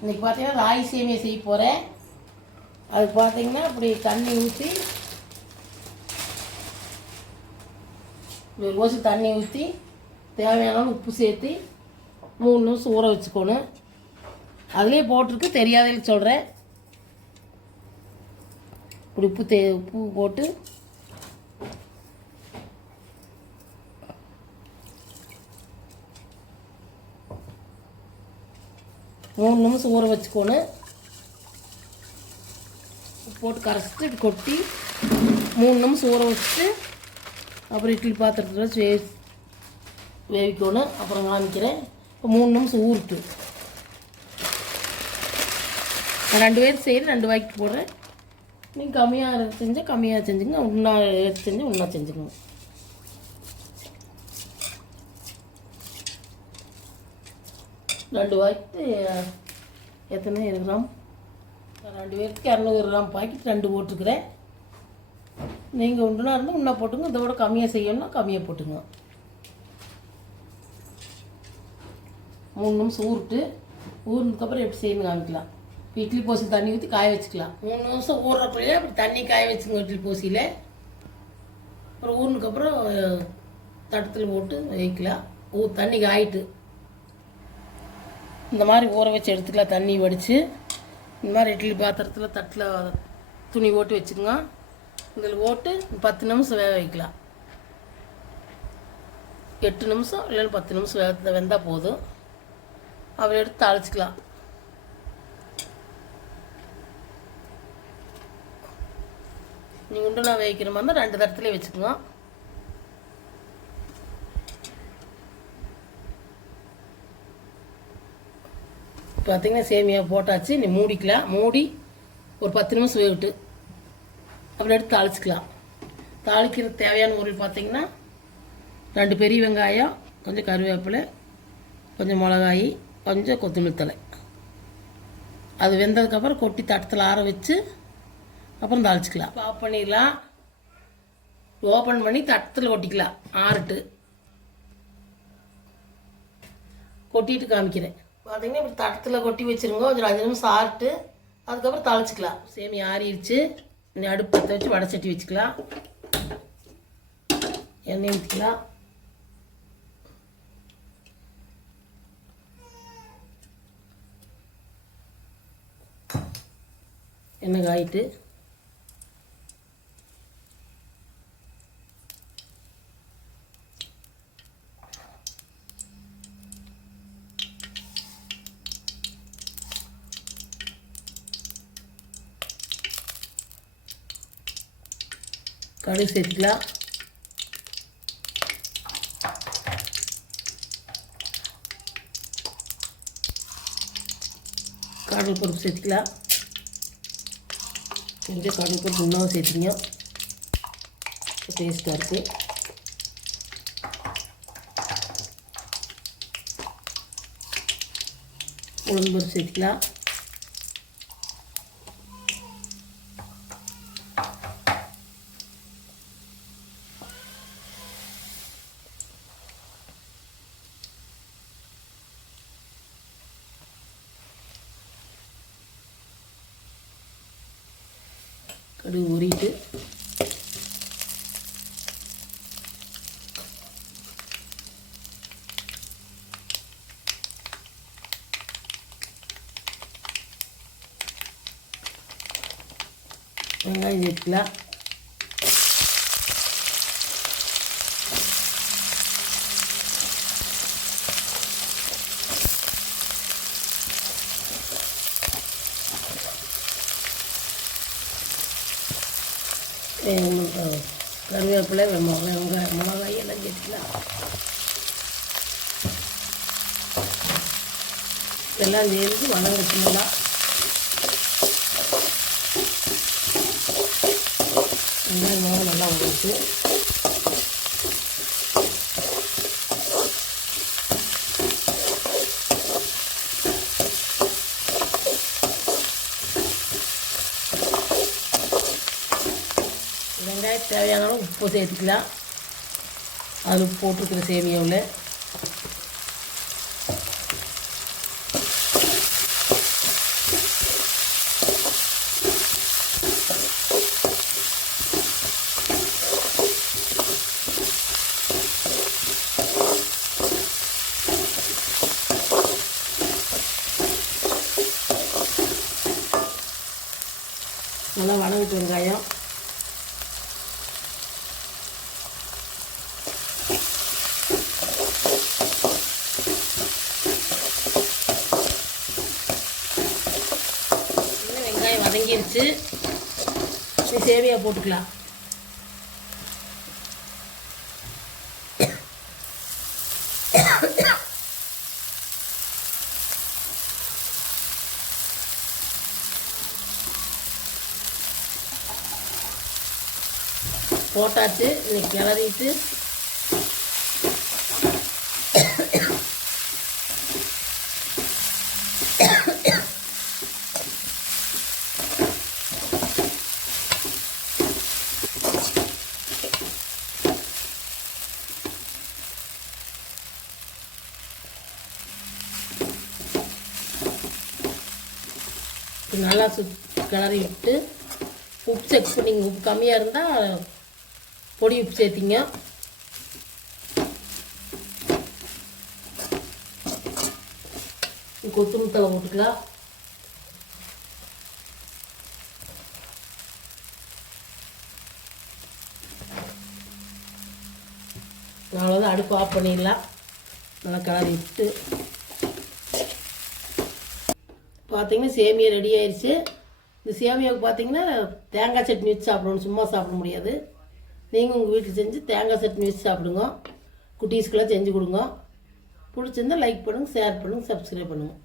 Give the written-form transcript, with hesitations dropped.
இன்றைக்கி பார்த்தீங்கன்னா ராகி சேமியா செய்ய போகிறேன். அதுக்கு பார்த்தீங்கன்னா இப்படி தண்ணி ஊற்றி ஒரு கோசி தண்ணி ஊற்றி தேவையான உப்பு சேர்த்து 3 நிமிஷம் ஊற வச்சுக்கணும். அதுலேயே போட்டிருக்கு, தெரியாதேன்னு சொல்கிறேன். இப்படி உப்பு போட்டு மூணு நிமிஷம் ஊற வச்சுக்கணும். போட்டு கரைச்சிட்டு இப்படி கொட்டி 3 நிமிஷம் ஊற வச்சுட்டு அப்புறம் இட்லி பாத்திரத்தில் வச்சு வேவிக்கணும். அப்புறம் காமிக்கிறேன். இப்போ 3 நிமிஷம் ஊறுட்டு 2 பேர் செய்கிறேன், 2 வாய்க்கு போடுறேன். நீங்கள் கம்மியாக செஞ்சால் கம்மியாக செஞ்சுங்க, இன்னும் எடுத்து செஞ்சால் இன்னும் செஞ்சுக்கோங்க. ரெண்டு வாய்க்கு எத்தனை கிராம்? 2 பேருக்கு 200 கிராம் பாக்கெட் 2 போட்டுக்கிறேன். நீங்கள் ஒன்றுனா இருந்தால் இன்னும் போட்டுங்க, இதை விட கம்மியாக செய்யணும்னா கம்மியாக போட்டுங்க. 3 நிமிஷம் ஊறினதுக்கப்புறம் எப்படி செய்யணும் காமிக்கலாம். இட்லி போசி தண்ணி ஊற்றி காய வச்சுக்கலாம். 3 நிமிஷம் ஊறுறப்பலையே அப்படி தண்ணி காய வச்சுங்க இட்லி போசியில். அப்புறம் ஊறினதுக்கப்புறம் தட்டத்தில் போட்டு வைக்கலாம். தண்ணி காயிட்டு இந்த மாதிரி ஊற வச்சு எடுத்துக்கலாம். தண்ணி வடித்து இந்த மாதிரி இட்லி பாத்திரத்தில் தட்டில் துணி போட்டு வச்சுக்கோங்க. இதில் போட்டு 10 நிமிஷம் வேக வைக்கலாம். 8 நிமிஷம் இல்லைன்னா 10 நிமிஷம் வெந்தால் போதும். அப்புறம் எடுத்து தாளிச்சிக்கலாம். நீங்கள் உண்டுனா வைக்கிற மாதிரி இருந்தால் 2 தரத்துலேயே வச்சுக்கோங்க. பார்த்தீங்கன்னா சேமியா போட்டாச்சு. நீ மூடிக்கலாம். மூடி ஒரு 10 நிமிஷம் வேவிட்டு அப்புறம் எடுத்து தாளிச்சிக்கலாம். தாளிக்கிறதுக்கு தேவையான பொருள் பார்த்தீங்கன்னா 2 பெரிய வெங்காயம், கொஞ்சம் கருவேப்பிலை, கொஞ்சம் மிளகாய், கொஞ்சம் கொத்தமல்லி தழை. அது வெந்ததுக்கப்புறம் கொட்டி தட்டத்தில் ஆற வச்சு அப்புறம் தாளிச்சிக்கலாம். ஆஃப் பண்ணிடலாம். ஓப்பன் பண்ணி தட்டத்தில் கொட்டிக்கலாம். ஆறுட்டு கொட்டிட்டு காமிக்கிறேன். பார்த்தீங்கன்னா இப்படி தட்டத்தில் கொட்டி வச்சுருங்க. ஒரு 5 நிமிஷம் ஆறுட்டு அதுக்கப்புறம் தாளிச்சிக்கலாம். சேமியா ஆறிடுச்சு. அடுப்பு பற்ற வச்சு வடை சட்டி வச்சுக்கலாம். எண்ணெய் ஊற்றிக்கலாம். எண்ணெய் காயிட்டு கடுகு சேர்த்துக்கலாம். கடல் பருப்பு சேர்த்துக்கலாம். கொஞ்சம் கடல் பருப்பு இன்னும் சேர்த்துங்க, டேஸ்ட்டாக இருக்குது. உளுந்து பருப்பு சேர்த்துக்கலாம். கடுகு உரிட்டு வெங்காயம் சேர்த்துக்கலாம். கருவேப்பிலை, மிளகாய் எல்லாம் சேர்த்துக்கலாம். எல்லாம் சேர்ந்து வதங்கலாம். வெங்காயம் நல்லா வதச்சு வெங்காயம் தேவையான உப்பு சேர்த்துக்கலாம். அது போட்டுருக்கிற சேமியாவில் நல்லா வணங்கிட்டு வெங்காயம். வெங்காயம் வதங்கிருச்சு. சேமியா போட்டுக்கலாம். போட்டாச்சு. இன்னைக்கு கிளறிட்டு நல்லா கிளறி விட்டு உப்பு செக் பண்ணிங்க. உப்பு கம்மியாக இருந்தால் பொடி உப்பு சேர்த்திங்க. கொத்தமல்லி தழை போட்டுக்கலாம். அவ்வளோதான், அடுப்பு ஆஃப் பண்ணிடலாம். நல்லா கிளறி விட்டு பார்த்தீங்கன்னா சேமியா ரெடி ஆயிடுச்சு. இந்த சேமியாவுக்கு பார்த்தீங்கன்னா தேங்காய் சட்னி வச்சு சாப்பிடணும், சும்மா சாப்பிட முடியாது. நீங்கள் உங்கள் வீட்டில் செஞ்சு தேங்காய் சட்னி வச்சு சாப்பிடுங்க. குட்டீஸ்க்கெல்லாம் செஞ்சு கொடுங்க. பிடிச்சிருந்தால் லைக் பண்ணுங்கள், ஷேர் பண்ணுங்கள், சப்ஸ்கிரைப் பண்ணுங்கள்.